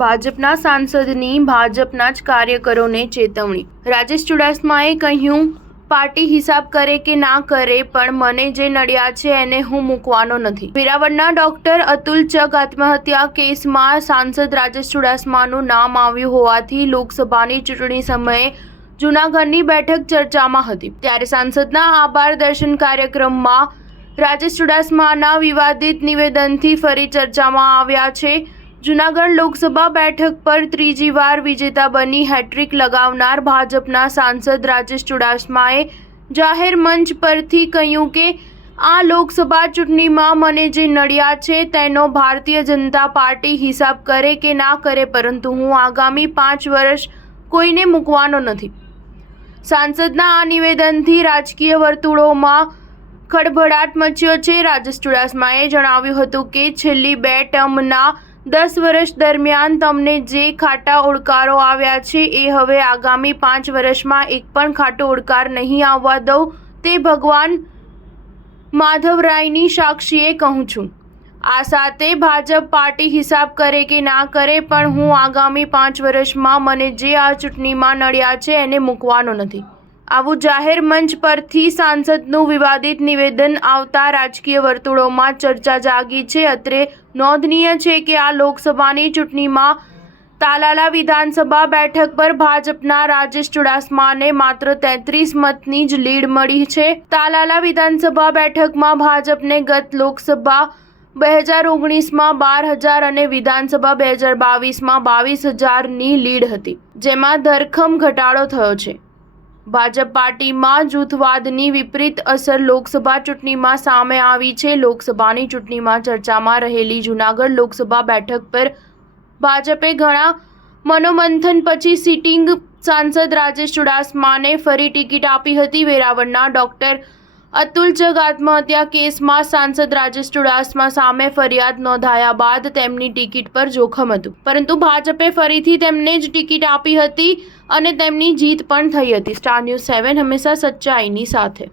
ભાજપના સાંસદની ભાજપના જ કાર્યકરોને ચેતવણી। રાજેશ ચુડાસમાએ કહ્યું, પાર્ટી હિસાબ કરે કે ના કરે, પણ મને જે નડ્યા છે એને હું મૂકવાનો નથી। વેરાવળના ડોક્ટર અતુલ ચગ આત્મહત્યા કેસમાં સાંસદ રાજેશ ચુડાસમાનું નામ આવ્યું હોવાથી લોકસભાની ચૂંટણી સમયે જૂનાગઢની બેઠક ચર્ચામાં હતી। ત્યારે સાંસદના આભાર દર્શન કાર્યક્રમમાં રાજેશ ચુડાસમાના વિવાદિત નિવેદનથી ફરી ચર્ચામાં આવ્યા છે। જૂનાગઢ લોકસભા બેઠક પર ત્રીજી વાર વિજેતા બની હેટ્રિક લગાવનાર ભાજપના સાંસદ રાજેશ ચુડાસમાએ જાહેર મંચ પરથી કહ્યું કે આ લોકસભા ચૂંટણીમાં મને જે નડ્યા છે તેનો ભારતીય જનતા પાર્ટી હિસાબ કરે કે ના કરે, પરંતુ હું આગામી 5 વર્ષ કોઈને મૂકવાનો નથી। સાંસદના આ નિવેદનથી રાજકીય વર્તુળોમાં ખળભળાટ મચ્યો છે। રાજેશ ચુડાસમાએ જણાવ્યું હતું કે છેલ્લી 2 ટર્મના 10 વર્ષ દરમિયાન તમને જે ખાટા ઓડકારો આવ્યા છે એ હવે આગામી 5 વર્ષમાં એક પણ ખાટો ઓડકાર નહીં આવવા દઉં, તે ભગવાન માધવરાયની સાક્ષીએ કહું છું। આ સાથે ભાજપ પાર્ટી હિસાબ કરે કે ના કરે, પણ હું આગામી 5 વર્ષમાં મને જે આ ચૂંટણીમાં નડ્યા છે એને મૂકવાનો નથી। આવું જાહેર મંચ પરથી સાંસદનું વિવાદિત નિવેદન આવતા રાજકીય વર્તુળોમાં ચર્ચા જાગી છે। અત્રે નોંધનીય છે કે આ લોકસભાની ચૂંટણીમાં તાલાલા વિધાનસભા બેઠક પર ભાજપના રાજેશ ચુડાસમાને માત્ર 33 મતની જ લીડ મળી છે। તાલાલા વિધાનસભા બેઠકમાં ભાજપને ગત લોકસભા 2019માં 12,000 અને વિધાનસભા 2022માં 22,000ની લીડ હતી, જેમાં ધરખમ ઘટાડો થયો છે। ભાજપ પાર્ટીમાં જૂથવાદની વિપરીત અસર લોકસભા ચૂંટણીમાં સામે આવી છે। લોકસભાની ચૂંટણીમાં ચર્ચામાં રહેલી જૂનાગઢ લોકસભા બેઠક પર ભાજપે ઘણા મનોમંથન પછી સિટિંગ સાંસદ રાજેશ ચુડાસમાને ફરી ટિકિટ આપી હતી। વેરાવળના ડોક્ટર અતુલ ચગ આત્મહત્યા કેસમાં સાંસદ રાજેશ ચુડાસમા સામે ફરિયાદ નોંધાયા બાદ તેમની ટિકિટ પર જોખમ હતું, પરંતુ ભાજપે ફરીથી તેમને જ ટિકિટ આપી હતી અને તેમની જીત પણ થઈ હતી। સ્ટાર ન્યૂઝ 7 હંમેશા સચ્ચાઈની સાથે।